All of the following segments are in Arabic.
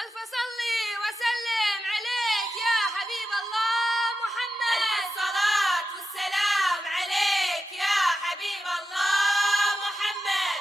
ألف صلي وسلم عليك يا حبيب الله محمد. ألف الصلاة والسلام عليك يا حبيب الله محمد.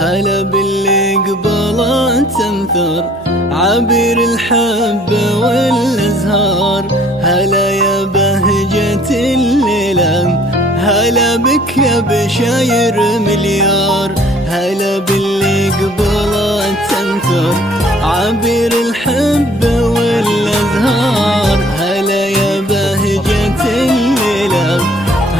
هلا باللي قبله تنثر عبير الحبة والأزهار. هلا يا بهجة الليلة، هلا بك يا بشاير مليار. هلا باللي قبله تنثر عبير الحبة والأزهار. هلا يا بهجة الليلة،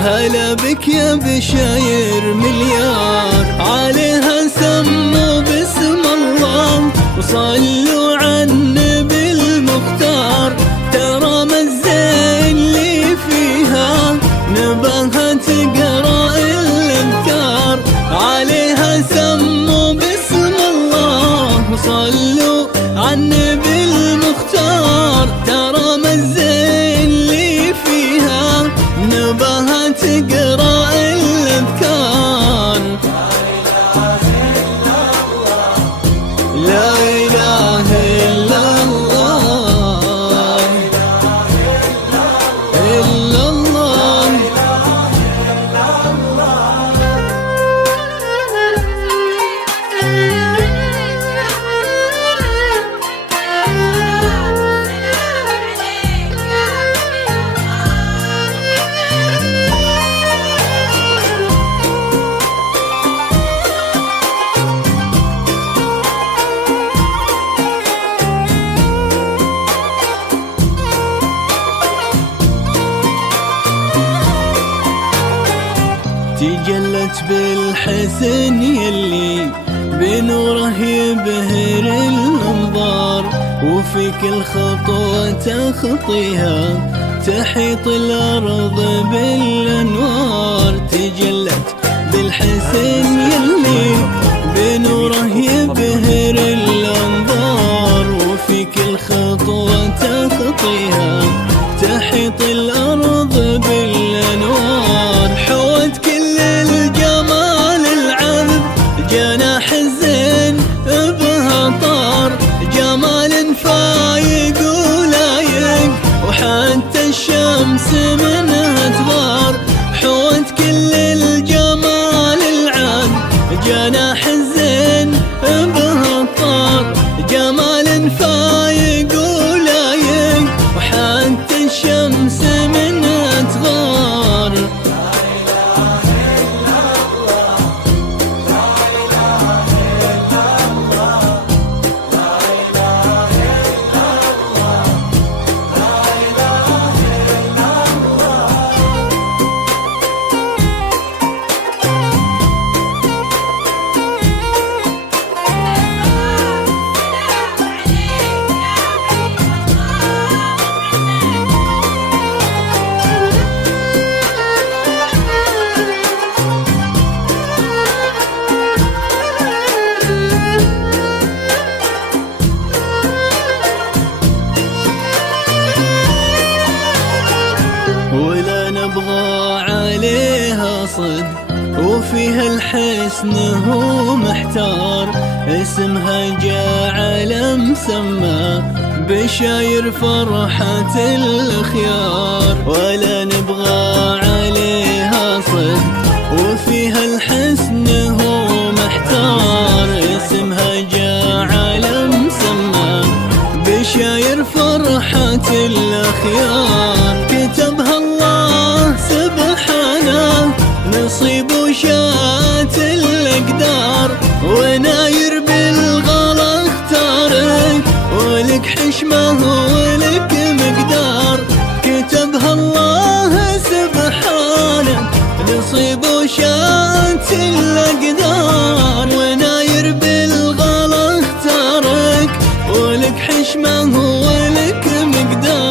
هلا بك يا بشاير مليار. عليها سموا باسم الله وصلوا على النبي المختار. ترى الزين اللي فيها نباها تقرا الأذكار. عليها سموا باسم الله وصلوا على النبي المختار. ترى الزين اللي فيها نباها تقرا الأذكار. لا إله إلا الله، إلا الله. تجلت بالحسن يلي بنوره يبهر الأنظار. وفي كل خطوة تخطيها تحيط الأرض بالأنوار. تجلت بالحسن يلي بنوره يبهر الأنظار. وفي كل خطوة تخطيها تحيط الأرض بالأنوار. حوت كل الجمال العذب جناح الزين بها طار. جمال فايق ولايق وحتى الشمس منها تغار. حوت كل الجمال العذب جناح الزين بها طار. جمال فايق ولايق وحتى الشمس منها تغار. صدق وفيها الحسن هو محتار، اسمها جعل مسمى بشاير فرحة الخيار، ولا نبغى عليها صدق وفيها الحسن هو محتار، اسمها جعل مسمى بشاير فرحة الخيار، كتبها الله سبحانه نصيب وشات الأقدار، وناير بالغلا اختارك ولك حشمة ولك مقدار، كتبها الله سبحانه نصيب وشات الأقدار، وناير بالغلا اختارك ولك حشمة ولك مقدار.